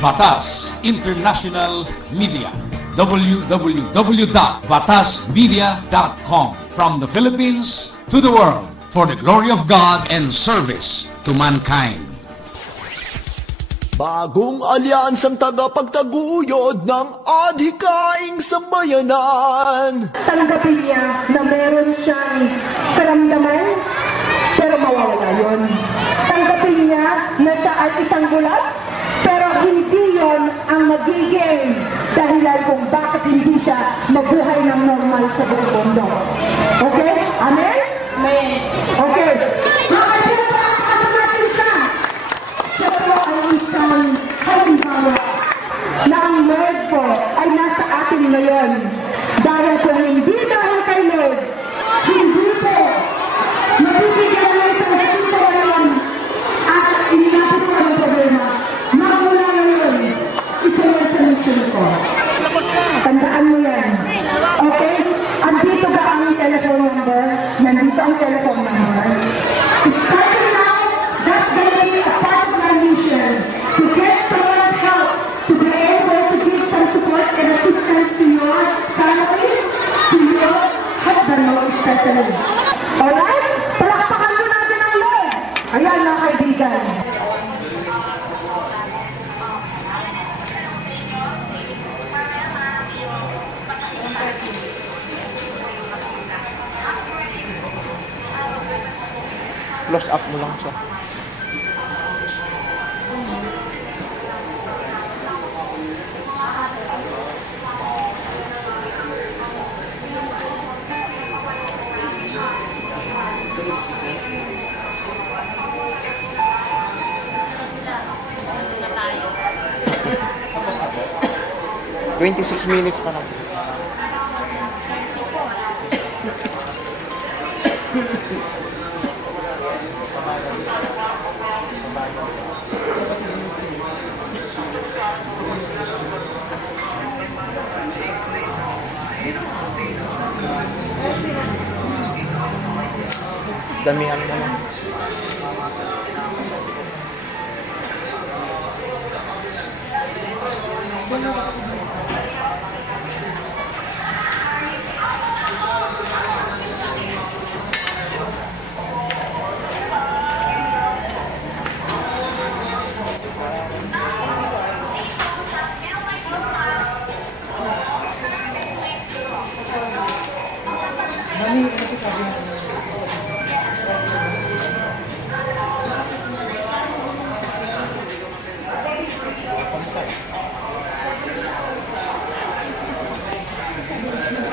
Batas International Media. www.batasmedia.com. From the Philippines to the world, for the glory of God and service to mankind. Bagong alyansang tagapagtaguyod ng adhikaing sambayanan. Tanggapin niya na meron siyang karamdaman, pero mawawala yun. Tanggapin niya na siya ay isang gulat, pero hindi yun ang magiging dahilan kung bakit hindi siya mabuhay ng normal sa buong mundo. Okay? Amen? Amen. Okay. Nakapagpapakano natin siya. Siya po ay isang halimbawa na ang Lord po ay nasa atin ngayon. Dahil kung hindi dahil kay Lord, hindi po mabibigyan ng isang dating kawalan at inilapit ko ang problema. Magmula ngayon, isa yan sa mission ko. Tandaan mo yan. Okay? Andito ba ang telephone number? Nandito ang telephone number. Starting now, that's going to be a part of my mission. To get someone's help, to be able to give some support and assistance to your family, to your husband most especially. Alright? Palakpakan mo natin ang Lord. Ayan mga kaibigan. Close up mo lang siya. Tapos 26 minutes pa lang. Damihan mo lang.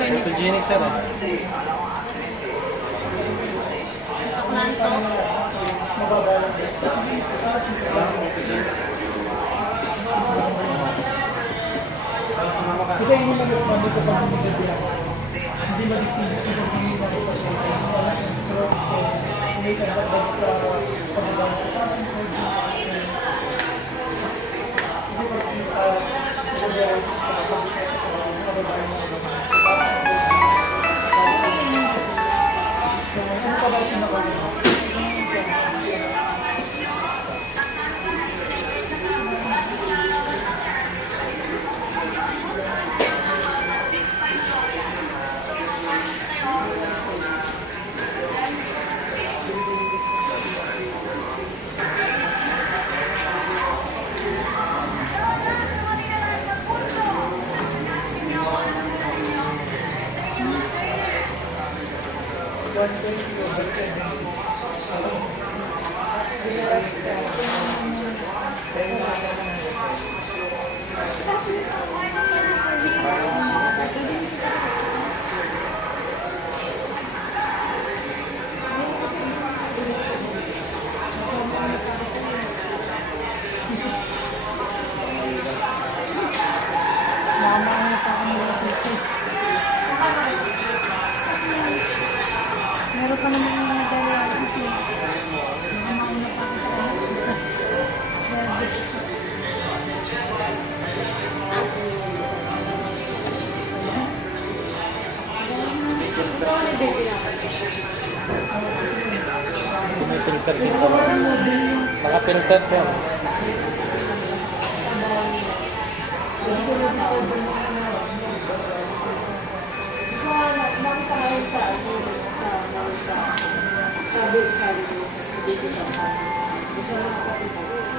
Photogenic sir eh. Kasi hindi mo dito pa hindi Meron pa naman yung mga dialysis eh. May filter dito. Mga filter yan.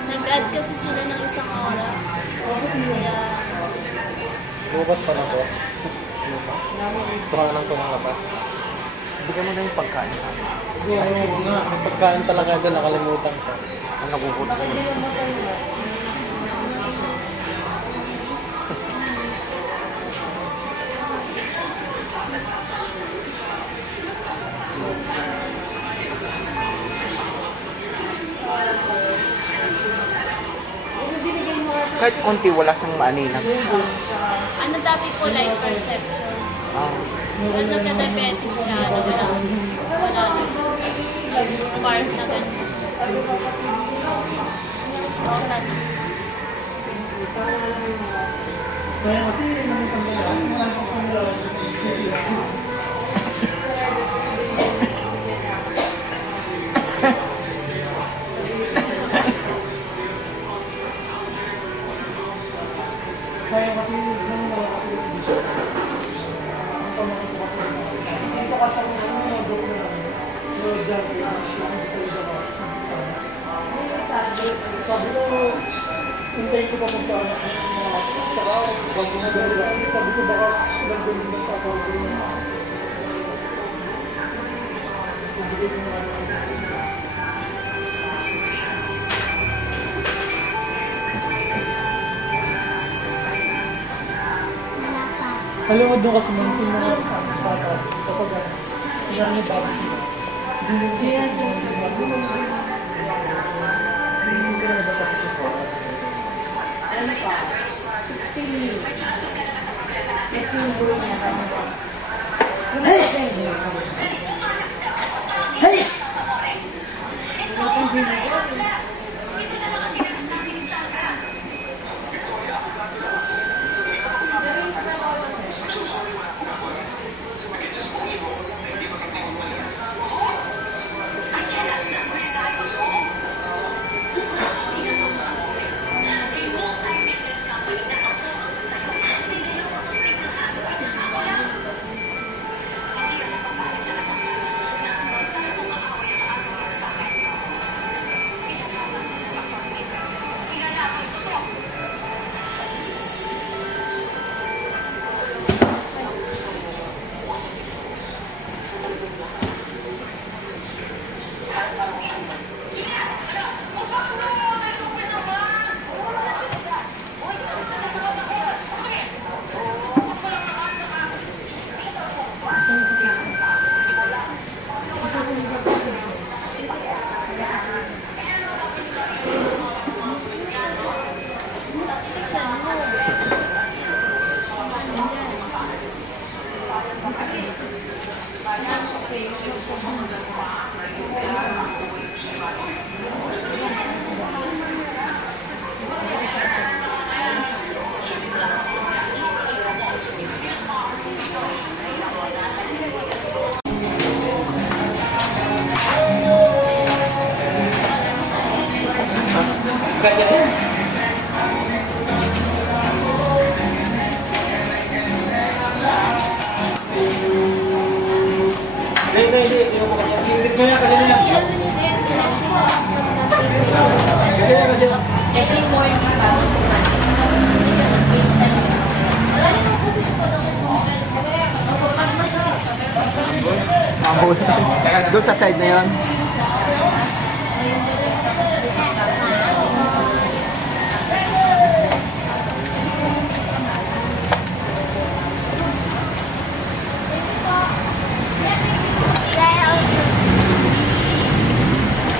Nag-add kasi sila ng isang oras. Kaya, Bubat pa na to. Tumalang ng labas. Bigyan mo na yung pagkain sa akin. May pagkain talaga doon, nakalimutan ko. Ang nabubuti ko. Kahit konti, wala siyang maaninag. ano dati po light perception. Pero nagka-diabetes siya, wala part na ganun. Okay. Sabi ko, hintayin ko pa magkaan. Saka, bago na gano'n. Sabi ko, baka nagdaling na sa ako. Ibigay ko na. Alam mo doon kasi mga sinunod kapag yan yung box. Yes. Ano pa? 16 minutes. Next yung buhay niya kami. Hey! Doon sa side na yun.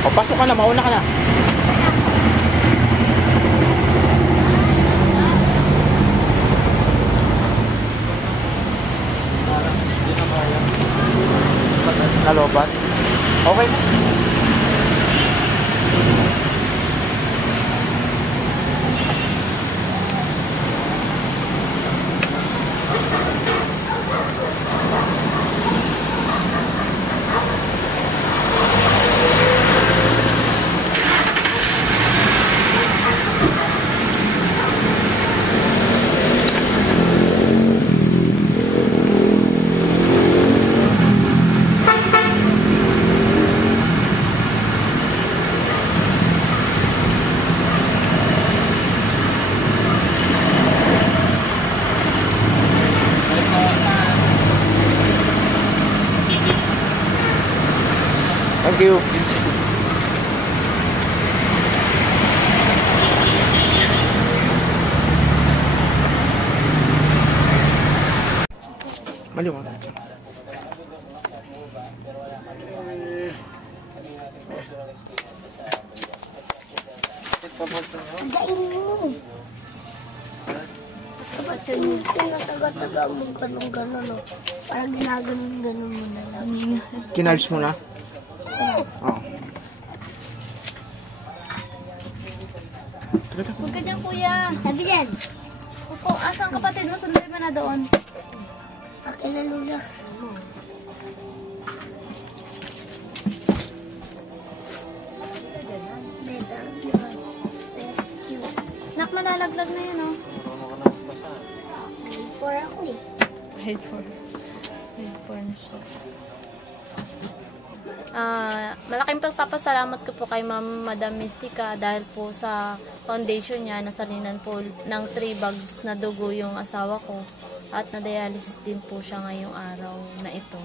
O, pasok ka na, mauna ka na. Nalobat? Okay na. Thank you. Mali mo. Gain mo. Kapag tinataga-taga mong ganun-ganun, no? Parang ginaganon-ganon mo na lang. Kinarge mo na? Oo. Huwag ka dyan, kuya. Sabi yan. Opo, asang kapatid mo? Sunday mo na doon. Pakilala. Rescue. Nak, malalaglag na yun, oh. For ako eh. Grade 4. Grade 4 na siya. Malaking pagpapasalamat ko po kay Madam Mystica dahil po sa foundation niya nasalinan po ng 3 bags na dugo yung asawa ko at na-dialysis din po siya ngayong araw na ito.